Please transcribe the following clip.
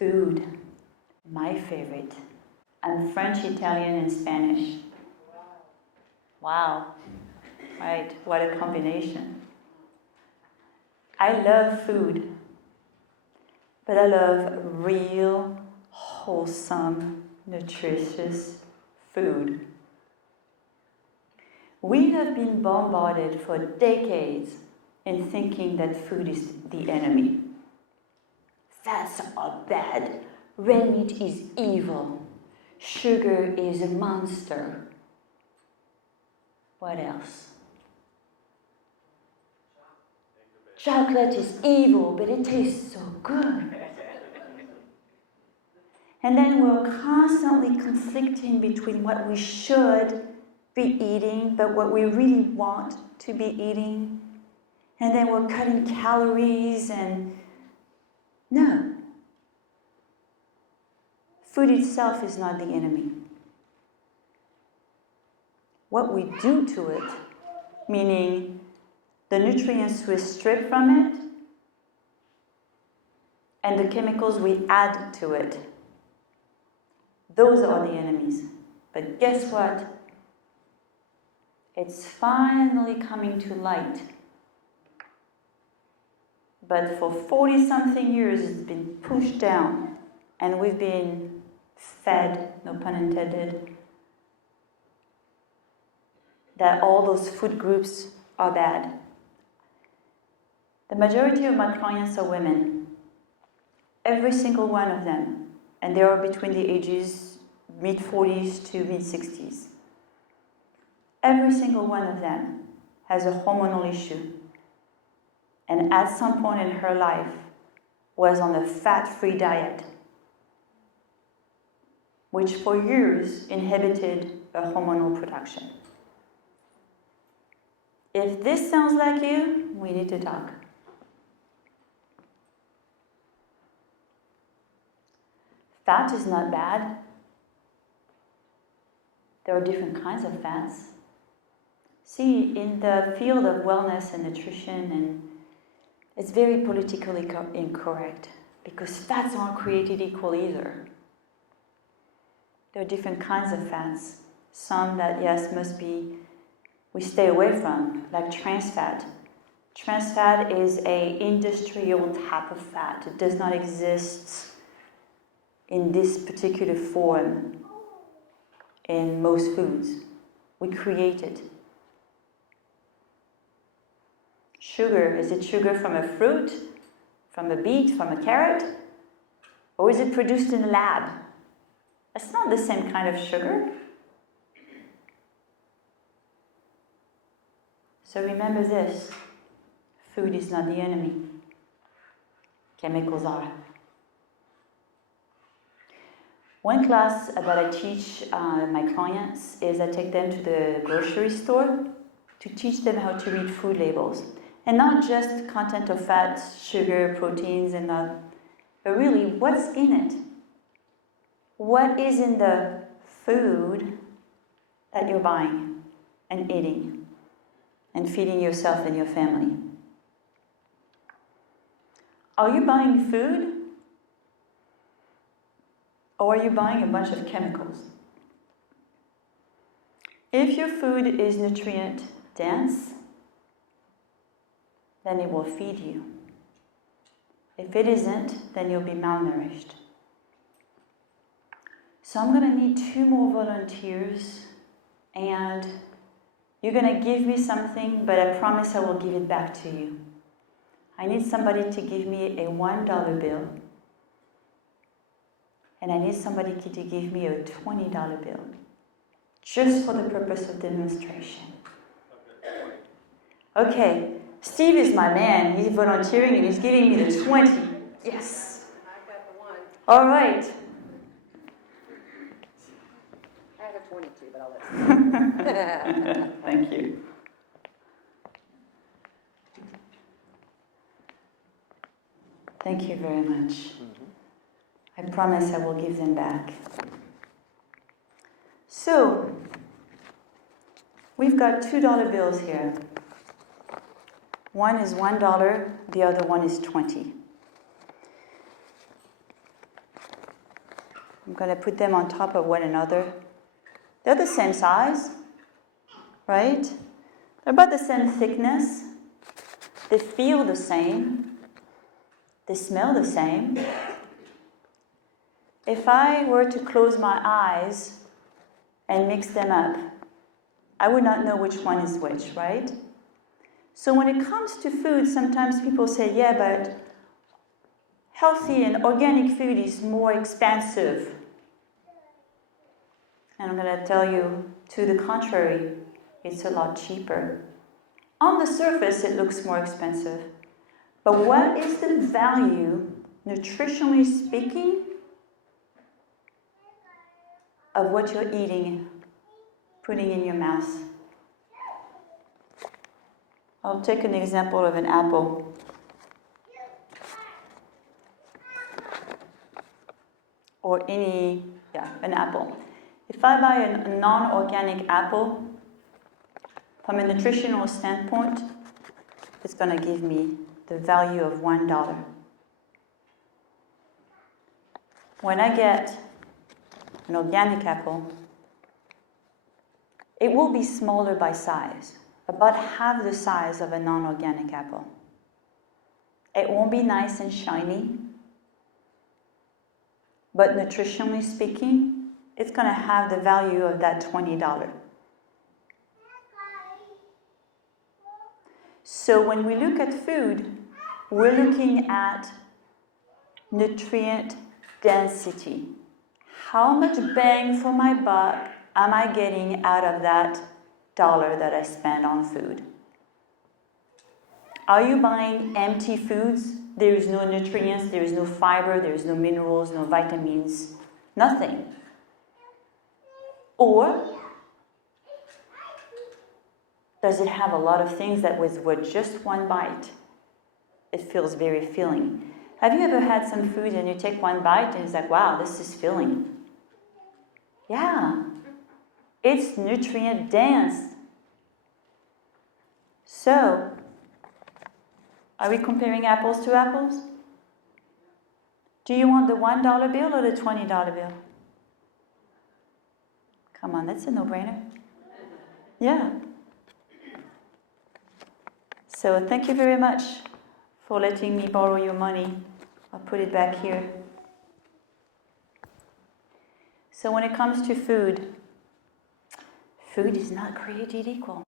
Food, my favorite. And French, Italian, and Spanish. Wow. Right, what a combination. I love food, but I love real, wholesome, nutritious food. We have been bombarded for decades in thinking that food is the enemy. Fats are bad. Red meat is evil. Sugar is a monster. What else? Chocolate is evil, but it tastes so good. And then we're constantly conflicting between what we should be eating, but what we really want to be eating. And then we're cutting calories and... No. Food itself is not the enemy. What we do to it, meaning the nutrients we strip from it, and the chemicals we add to it, those are the enemies. But guess what? It's finally coming to light. But for 40-something years, it's been pushed down, and we've been fed, no pun intended, that all those food groups are bad. The majority of my clients are women. Every single one of them. And they are between the ages mid-40s to mid-60s. Every single one of them has a hormonal issue. And at some point in her life was on a fat-free diet, which for years inhibited a hormonal production. If this sounds like you, we need to talk. Fat is not bad. There are different kinds of fats. See, in the field of wellness and nutrition, and it's very politically incorrect because fats aren't created equal either. There are different kinds of fats. Some that, yes, we stay away from, like trans fat. Trans fat is an industrial type of fat. It does not exist in this particular form in most foods. We create it. Sugar, is it sugar from a fruit, from a beet, from a carrot? Or is it produced in a lab? It's not the same kind of sugar. So remember this, food is not the enemy. Chemicals are. One class that I teach my clients is I take them to the grocery store to teach them how to read food labels. And not just content of fats, sugar, proteins, and that, but really what's in it. What is in the food that you're buying and eating and feeding yourself and your family? Are you buying food? Or are you buying a bunch of chemicals? If your food is nutrient dense, then it will feed you. If it isn't, then you'll be malnourished. So I'm going to need 2 more volunteers, and you're going to give me something, but I promise I will give it back to you. I need somebody to give me a $1 bill. And I need somebody to give me a $20 bill, just for the purpose of demonstration. Okay, Steve is my man. He's volunteering and he's giving me the 20. Yes. I've got the 1. All right. I have a 22, but I'll let you. Thank you. Thank you very much. I promise I will give them back. So, we've got $2 bills here. One is $1, the other one is 20. I'm going to put them on top of one another. They're the same size, right? They're about the same thickness. They feel the same. They smell the same. If I were to close my eyes and mix them up, I would not know which one is which, right? So when it comes to food, sometimes people say, yeah, but healthy and organic food is more expensive. And I'm going to tell you, to the contrary, it's a lot cheaper. On the surface, it looks more expensive. But what is the value, nutritionally speaking, of what you're eating, putting in your mouth? I'll take an example of an apple. Or an apple. If I buy a non-organic apple, from a nutritional standpoint, it's going to give me the value of $1. When I get an organic apple, it will be smaller by size, about half the size of a non-organic apple. It won't be nice and shiny, but nutritionally speaking, it's going to have the value of that $20. So when we look at food, we're looking at nutrient density. How much bang for my buck am I getting out of that dollar that I spend on food? Are you buying empty foods? There is no nutrients, there is no fiber, there is no minerals, no vitamins, nothing. Or does it have a lot of things that with just one bite, it feels very filling? Have you ever had some food and you take one bite and it's like, wow, this is filling? Yeah, it's nutrient dense. So, are we comparing apples to apples? Do you want the $1 bill or the $20 bill? Come on, that's a no-brainer. Yeah. So thank you very much for letting me borrow your money. I'll put it back here. So when it comes to food, food is not created equal.